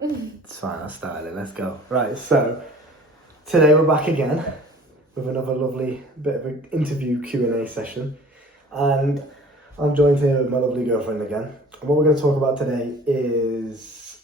maybe. It's fine, I started it, let's go. Right, so today we're back again with another lovely bit of an interview Q&A session, and I'm joined here with my lovely girlfriend again. And what we're going to talk about today is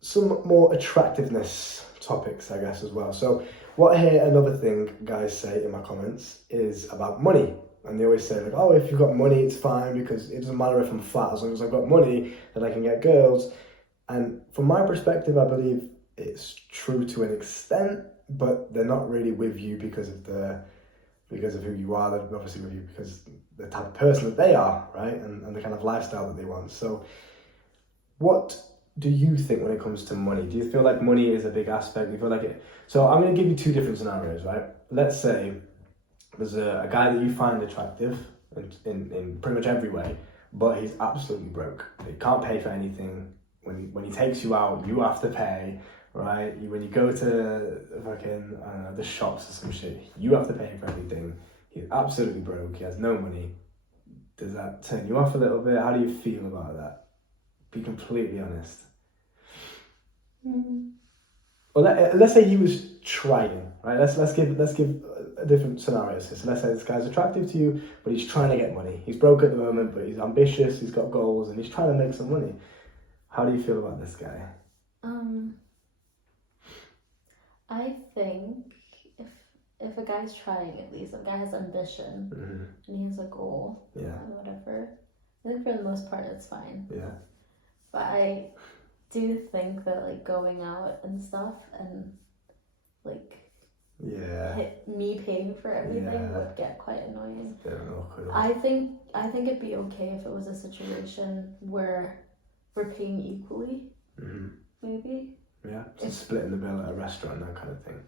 some more attractiveness topics, I guess, as well. So what I hear another thing guys say in my comments is about money. And they always say, like, oh, if you've got money, it's fine because it doesn't matter if I'm fat, as long as I've got money, then I can get girls. And from my perspective, I believe it's true to an extent, but they're not really with you because of who you are. They're obviously with you because the type of person that they are, right? And the kind of lifestyle that they want. So what do you think when it comes to money? Do you feel like money is a big aspect? Do you feel like it? So I'm going to give you two different scenarios, right? Let's say there's a guy that you find attractive in pretty much every way, but he's absolutely broke. He can't pay for anything. When he takes you out, you have to pay, right? When you go to fucking the shops or some shit, you have to pay for everything. He's absolutely broke. He has no money. Does that turn you off a little bit? How do you feel about that? Be completely honest. Well, let's say he was trying, right? Let's give a different scenario. So let's say this guy's attractive to you, but he's trying to get money. He's broke at the moment, but he's ambitious. He's got goals, and he's trying to make some money. How do you feel about this guy? I think if a guy's trying, at least, if a guy has ambition and he has a goal, and whatever, I think for the most part it's fine. Yeah. But I do think that like going out and stuff and like me paying for everything would get quite annoying. It's a bit awkward. I think it'd be okay if it was a situation where we're paying equally, maybe. Yeah, just splitting the bill at a restaurant, that kind of thing.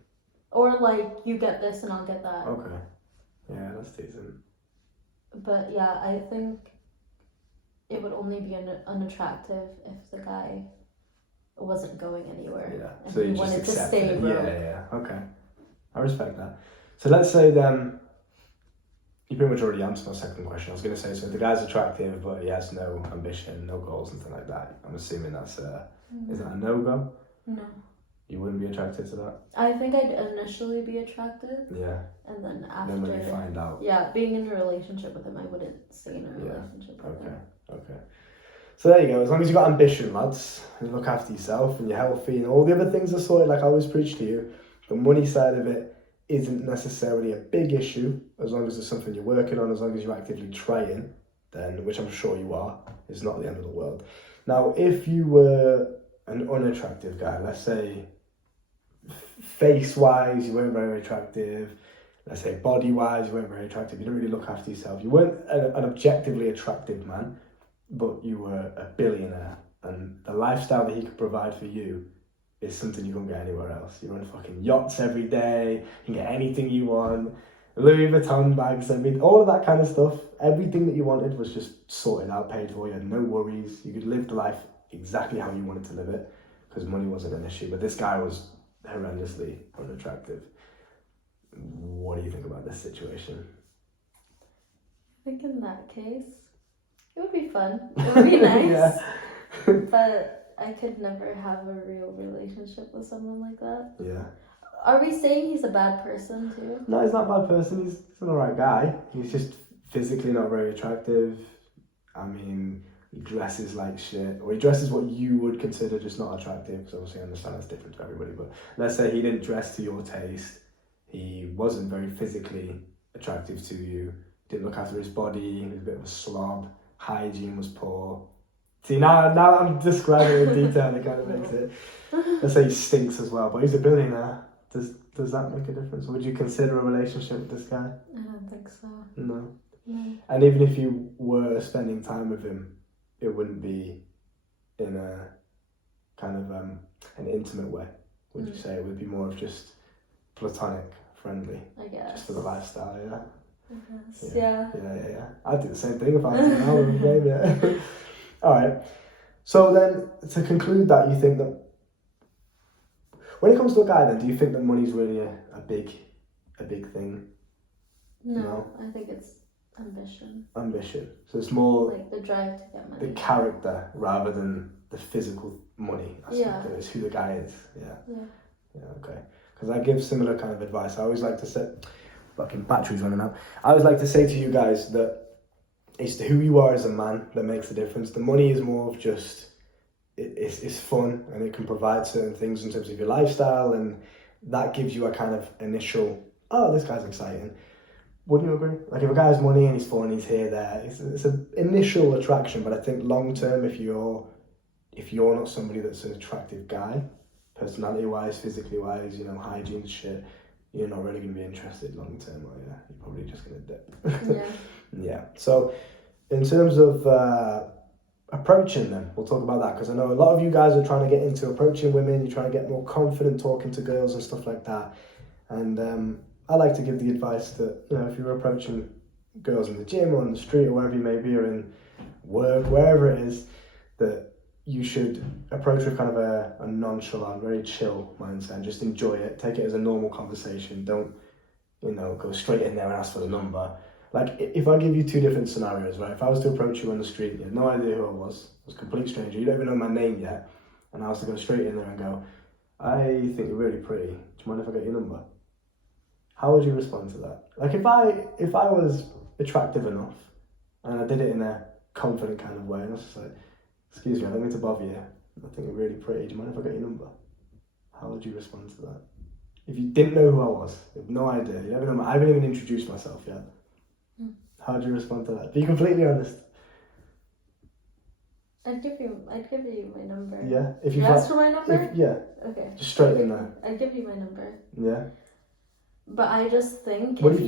Or like, you get this and I'll get that. Okay. Yeah, that's decent. But yeah, I think it would only be unattractive if the guy wasn't going anywhere. Yeah, and so he you just wanted to accept stay it. broke. Yeah, okay. I respect that. So let's say then, you pretty much already answered my second question. I was going to say, so the guy's attractive, but he has no ambition, no goals, anything like that. I'm assuming that's is that a no-go? No. You wouldn't be attracted to that? I think I'd initially be attracted. Yeah. And then after... Then when you find out. Yeah, being in a relationship with him, I wouldn't stay in a relationship with him. Okay. So there you go. As long as you've got ambition, lads, and you look after yourself and you're healthy and all the other things are sorted, like I always preach to you, the money side of it isn't necessarily a big issue. As long as it's something you're working on, as long as you're actively trying, then, which I'm sure you are, it's not the end of the world. Now, if you were an unattractive guy, let's say face-wise, you weren't very attractive, let's say body-wise, you weren't very attractive, you didn't really look after yourself, you weren't an objectively attractive man, but you were a billionaire, and the lifestyle that he could provide for you is something you can't get anywhere else. You're on fucking yachts every day, you can get anything you want, Louis Vuitton bags, all of that kind of stuff. Everything that you wanted was just sorted out, paid for, you had no worries, you could live the life exactly how you wanted to live it, because money wasn't an issue. But this guy was horrendously unattractive. What do you think about this situation? I think in that case, it would be fun. It would be nice. But I could never have a real relationship with someone like that. Yeah. Are we saying he's a bad person too? No, he's not a bad person. He's an alright guy. He's just physically not very attractive. I mean, he dresses like shit. Or he dresses what you would consider just not attractive, because obviously I understand that's different to everybody. But let's say he didn't dress to your taste. He wasn't very physically attractive to you. Didn't look after his body. He was a bit of a slob. Hygiene was poor. See, now I'm describing it in detail and it kind of makes it. Let's say he stinks as well, but he's a billionaire. Does that make a difference? Would you consider a relationship with this guy? I don't think so. No. No. And even if you were spending time with him, it wouldn't be in a kind of an intimate way, would you say? It would be more of just platonic, friendly. I guess. Just for the lifestyle, yeah. I guess. Yeah. I'd do the same thing if I was in the game, yeah. Alright. So then, to conclude that, you think that when it comes to a guy then, do you think that money's really a big thing? No, I think it's ambition. Ambition. So it's more like the drive to get money. The character rather than the physical money. Yeah. It's who the guy is. Yeah. Yeah. Yeah, okay. Because I give similar kind of advice. I always like to say, fucking battery's running out. I always like to say to you guys that it's who you are as a man that makes the difference. The money is more of just, it's fun and it can provide certain things in terms of your lifestyle, and that gives you a kind of initial, oh, this guy's exciting. Wouldn't you agree? Like if a guy has money and he's fun, he's here, there, it's an initial attraction, but I think long term, if you're not somebody that's an attractive guy, personality wise, physically wise, you know, hygiene shit, you're not really going to be interested long term, are you? You're probably just going to dip. Yeah. Yeah. So in terms of approaching them, we'll talk about that, because I know a lot of you guys are trying to get into approaching women, you're trying to get more confident talking to girls and stuff like that. And I like to give the advice that, you know, if you're approaching girls in the gym or on the street or wherever you may be, or in work, wherever it is, that you should approach with kind of a nonchalant, very chill mindset and just enjoy it. Take it as a normal conversation. Don't, you know, go straight in there and ask for the number. Like, if I give you two different scenarios, right? If I was to approach you on the street, you had no idea who I was a complete stranger, you don't even know my name yet, and I was to go straight in there and go, I think you're really pretty. Do you mind if I get your number? How would you respond to that? Like, if I was attractive enough and I did it in a confident kind of way, and I was just like, excuse me, I don't mean to bother you, I think you're really pretty, do you mind if I get your number? How would you respond to that? If you didn't know who I was, you have no idea, you never know, I haven't even introduced myself yet. How would you respond to that? Be completely honest. I'd give you my number. Yeah. If you asked for my number? Yeah. Okay. Just straight in there. I'd give you my number. Yeah. But I just think Sorry to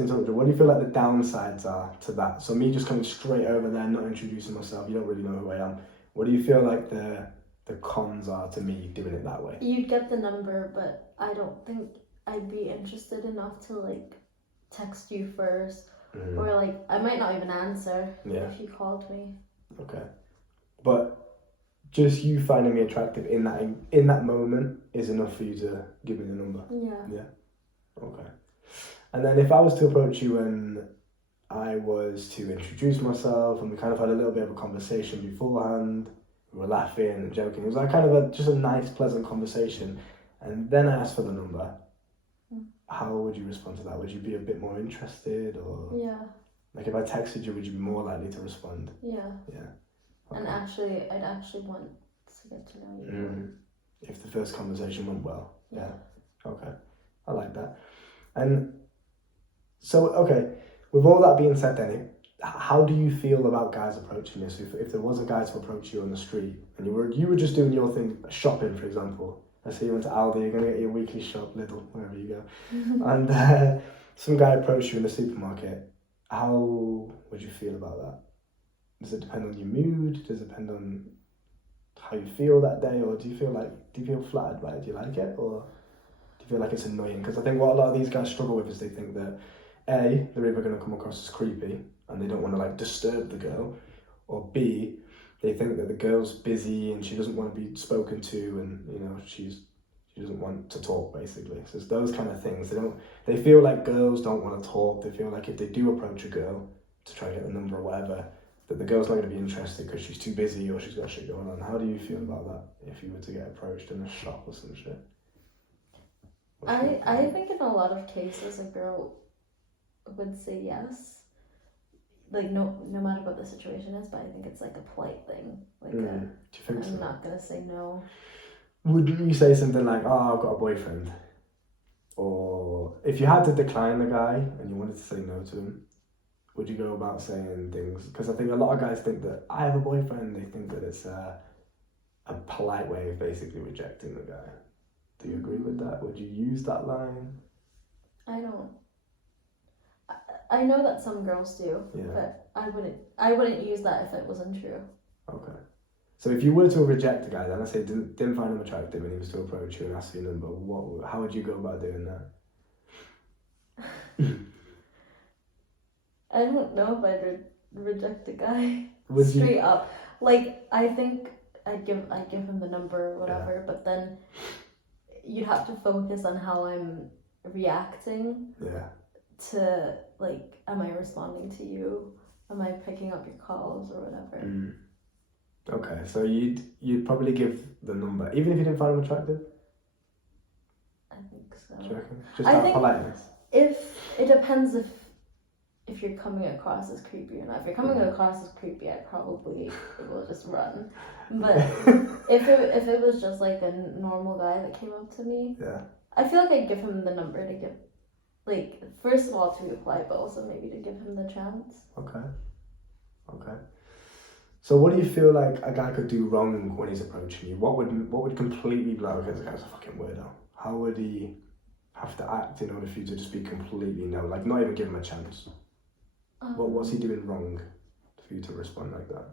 interrupt you. What do you feel like the downsides are to that? So me just coming straight over there, not introducing myself, you don't really know who I am. What do you feel like the cons are to me doing it that way? You'd get the number, but I don't think I'd be interested enough to like text you first. Or like I might not even answer if you called me. Okay. But just you finding me attractive in that moment is enough for you to give me the number? Yeah. Okay. And then if I was to approach you and I was to introduce myself and we kind of had a little bit of a conversation beforehand, we were laughing and joking, it was like kind of just a nice, pleasant conversation, and then I asked for the number, how would you respond to that? Would you be a bit more interested, or like if I texted you, would you be more likely to respond? Yeah. Okay. And I'd actually want to get to know you. If the first conversation went well. Yeah. Okay. I like that. And so, okay, with all that being said then, how do you feel about guys approaching you? So if there was a guy to approach you on the street and you were just doing your thing, shopping for example, let's say you went to Aldi, you're going to get your weekly shop, Lidl, wherever you go, and some guy approached you in the supermarket, how would you feel about that? Does it depend on your mood? Does it depend on how you feel that day? Or do you feel flattered by it? Do you like it? Or do you feel like it's annoying? Because I think what a lot of these guys struggle with is they think that A, they're either going to come across as creepy and they don't want to like disturb the girl, or B, they think that the girl's busy and she doesn't want to be spoken to, and you know she doesn't want to talk basically. So it's those kind of things. They feel like girls don't want to talk. They feel like if they do approach a girl to try and get the number or whatever, that the girl's not going to be interested because she's too busy or she's got shit going on. How do you feel about that if you were to get approached in a shop or some shit? I think in a lot of cases a girl would say yes. Like no matter what the situation is, but I think it's like a polite thing. Like do you think I'm not gonna say no. Would you say something like, "Oh, I've got a boyfriend," or if you had to decline the guy and you wanted to say no to him, would you go about saying things? Because I think a lot of guys think that I have a boyfriend. They think that it's a polite way of basically rejecting the guy. Do you agree with that? Would you use that line? I don't. I know that some girls do, but I wouldn't use that if it wasn't true. Okay. So if you were to reject a guy, then let's say didn't find him attractive and he was to approach you and ask for your number, how would you go about doing that? I don't know if I'd reject a guy would straight up. Like I think I'd give him the number or whatever, but then you'd have to focus on how I'm reacting. Yeah. To like, am I responding to you? Am I picking up your calls or whatever? Okay, so you'd probably give the number, even if you didn't find him attractive? I think so. Do you reckon? Just I out of think- politeness? If it depends if you're coming across as creepy or not. If you're coming across as creepy, I probably will just run. But if it was just like a normal guy that came up to me, Yeah. I feel like I'd give him the number to give, like, first of all to apply, but also maybe to give him the chance. Okay. So what do you feel like a guy could do wrong when he's approaching you? What would completely be like, okay, this guy's a fucking weirdo? How would he have to act in order for you to just be completely no, like not even give him a chance? What's he doing wrong for you to respond like that?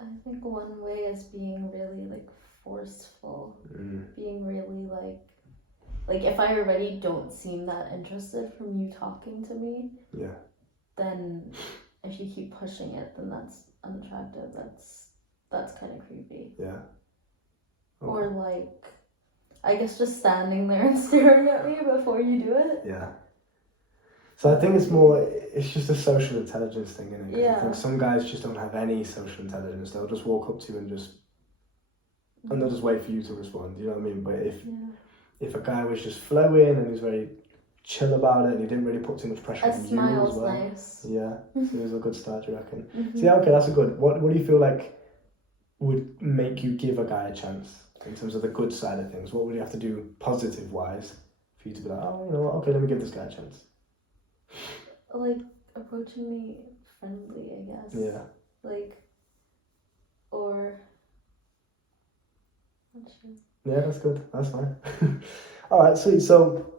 I think one way is being really like forceful, being really like if I already don't seem that interested from you talking to me, then if you keep pushing it, then that's unattractive. That's kind of creepy. Yeah. Okay. Or like, I guess just standing there and staring at me before you do it. Yeah. So I think it's just a social intelligence thing, isn't it? 'Cause Yeah. I think some guys just don't have any social intelligence. They'll just walk up to you and they'll just wait for you to respond. You know what I mean? But if a guy was just flowing and he's very chill about it and he didn't really put too much pressure on you as smile's well. nice. Yeah. So it was a good start, do you reckon? Mm-hmm. So yeah, okay, that's a good. What do you feel like would make you give a guy a chance in terms of the good side of things? What would you have to do positive wise for you to be like, oh, you know what? Okay, let me give this guy a chance. Like approaching me friendly, I guess. Yeah. Like, or. Not sure. Yeah, that's good. That's fine. All right, sweet. So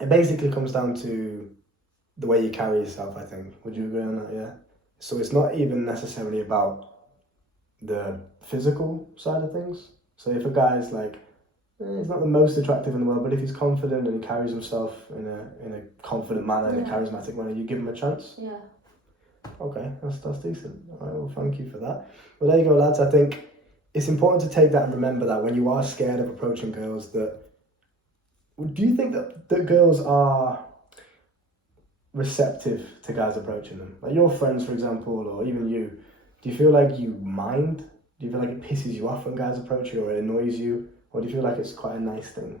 it basically comes down to the way you carry yourself, I think. Would you agree on that? Yeah. So it's not even necessarily about the physical side of things. So if a guy's like, he's not the most attractive in the world, but if he's confident and he carries himself in a confident manner, in a charismatic manner, you give him a chance. Yeah. Okay, that's decent. All right, well, thank you for that. Well, there you go, lads. I think it's important to take that and remember that when you are scared of approaching girls, do you think that girls are receptive to guys approaching them? Like your friends, for example, or even you, do you feel like you mind? Do you feel like it pisses you off when guys approach you or it annoys you? Or do you feel like it's quite a nice thing?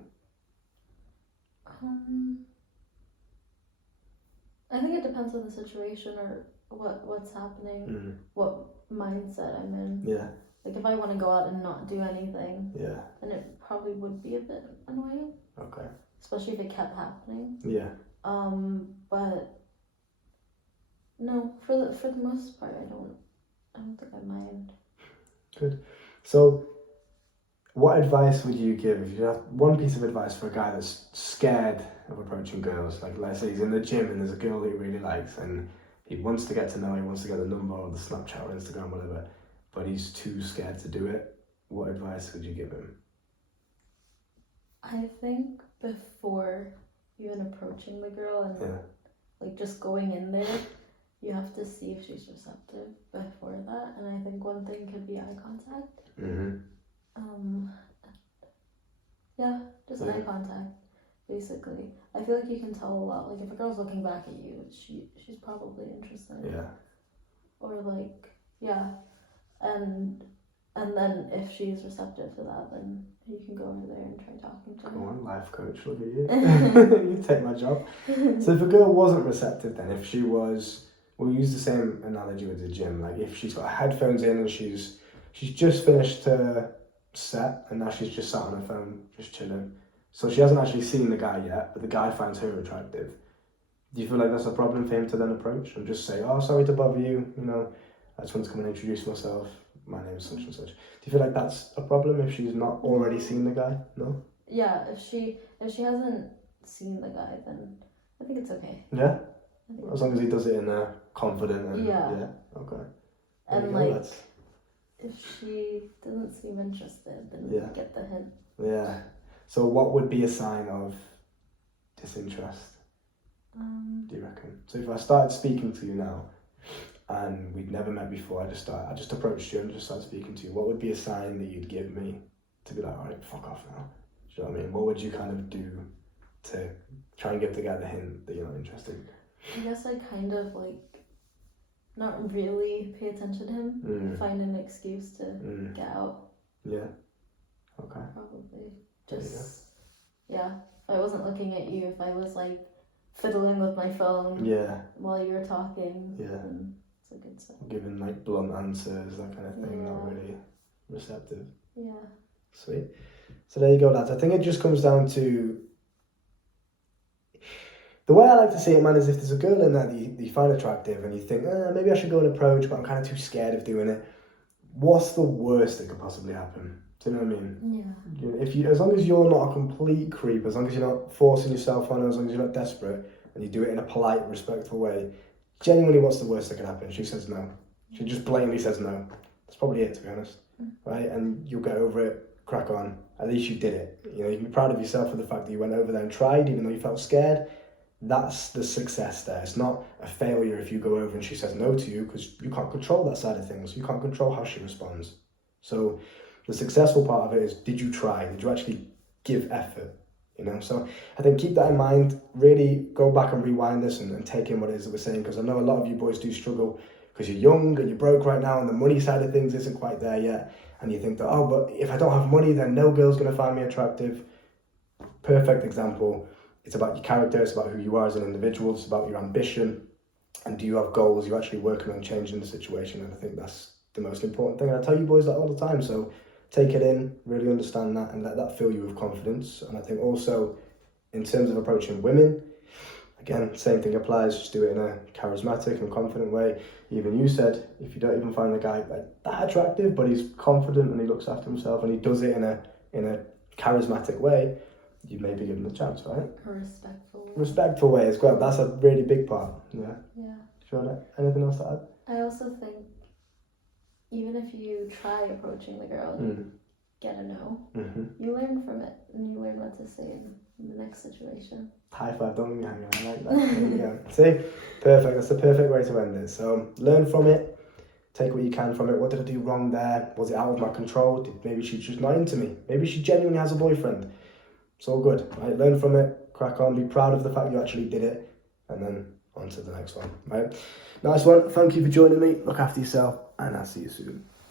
I think it depends on the situation or what's happening, what mindset I'm in. Yeah. Like if I want to go out and not do anything, then it probably would be a bit annoying. Okay. Especially if it kept happening. Yeah. But no, for the most part, I don't think I mind. Good. So, what advice would you give if you have one piece of advice for a guy that's scared of approaching girls? Like, let's say he's in the gym and there's a girl that he really likes and he wants to get to know her, he wants to get the number or the Snapchat or Instagram, whatever, but he's too scared to do it. What advice would you give him? I think before even approaching the girl and like just going in there, you have to see if she's receptive before that. And I think one thing could be eye contact. Just eye contact, basically. I feel like you can tell a lot. Like if a girl's looking back at you, she's probably interested. Yeah. Or like, and then if she's receptive to that, then you can go over there and try talking to her. Go on, life coach, look at you. You take my job. So if a girl wasn't receptive then, if she was, we'll use the same analogy with the gym, like if she's got headphones in and she's just finished her set and now she's just sat on her phone, just chilling. So she hasn't actually seen the guy yet, but the guy finds her attractive. Do you feel like that's a problem for him to then approach and just say, oh, sorry to bother you, you know, I just want to come and introduce myself. My name is such and such. Do you feel like that's a problem if she's not already seen the guy? No? Yeah, if she hasn't seen the guy, then I think it's okay. Yeah? As long as he does it in a confident and okay. And like, if she doesn't seem interested, then you get the hint. Yeah. So what would be a sign of disinterest? Do you reckon? So if I started speaking to you now and we'd never met before, I just approached you and just started speaking to you, what would be a sign that you'd give me to be like, alright, fuck off now? Do you know what I mean? What would you kind of do to try and give the guy the hint that you're not interested? I guess I kind of like not really pay attention to him, find an excuse to get out. Yeah. Okay. Probably. Just, yeah. If I wasn't looking at you, if I was like fiddling with my phone while you were talking, then it's a good sign. Giving like blunt answers, that kind of thing, not really receptive. Yeah. Sweet. So there you go, lads. I think it just comes down to, the way I like to see it, man, is if there's a girl in there that you find attractive and you think, maybe I should go and approach, but I'm kind of too scared of doing it. What's the worst that could possibly happen? Do you know what I mean? Yeah. If you, as long as you're not a complete creep, as long as you're not forcing yourself on her, as long as you're not desperate, and you do it in a polite, respectful way, genuinely, what's the worst that could happen? She says no. She just blatantly says no. That's probably it, to be honest. Right? And you'll get over it, crack on. At least you did it. You know, you can be proud of yourself for the fact that you went over there and tried, even though you felt scared. That's the success there. It's not a failure if you go over and she says no to you, because you can't control that side of things. You can't control how she responds. So the successful part of it is, did you try? Did you actually give effort? You know, so I think keep that in mind. Really go back and rewind this and take in what it is that we're saying, because I know a lot of you boys do struggle because you're young and you're broke right now and the money side of things isn't quite there yet. And you think that, oh, but if I don't have money, then no girl's going to find me attractive. Perfect example. It's about your character, it's about who you are as an individual, it's about your ambition, and do you have goals? You're actually working on changing the situation, and I think that's the most important thing. And I tell you boys that all the time, so take it in, really understand that, and let that fill you with confidence. And I think also, in terms of approaching women, again, same thing applies, just do it in a charismatic and confident way. Even you said, if you don't even find a guy like that attractive, but he's confident and he looks after himself and he does it in a charismatic way, you maybe give him a chance, right? A respectful way. Respectful way as well. That's a really big part. Yeah. Yeah. Sure. Anything else to add? I also think even if you try approaching the girl and get a no, you learn from it and you learn what to say in the next situation. High five, don't leave me hanging. I like that. There you go. See? Perfect. That's the perfect way to end it. So learn from it. Take what you can from it. What did I do wrong there? Was it out of my control? Maybe she's just not into me. Maybe she genuinely has a boyfriend. It's all good, right? Learn from it, crack on, be proud of the fact you actually did it, and then on to the next one, right? Nice one. Thank you for joining me. Look after yourself, and I'll see you soon.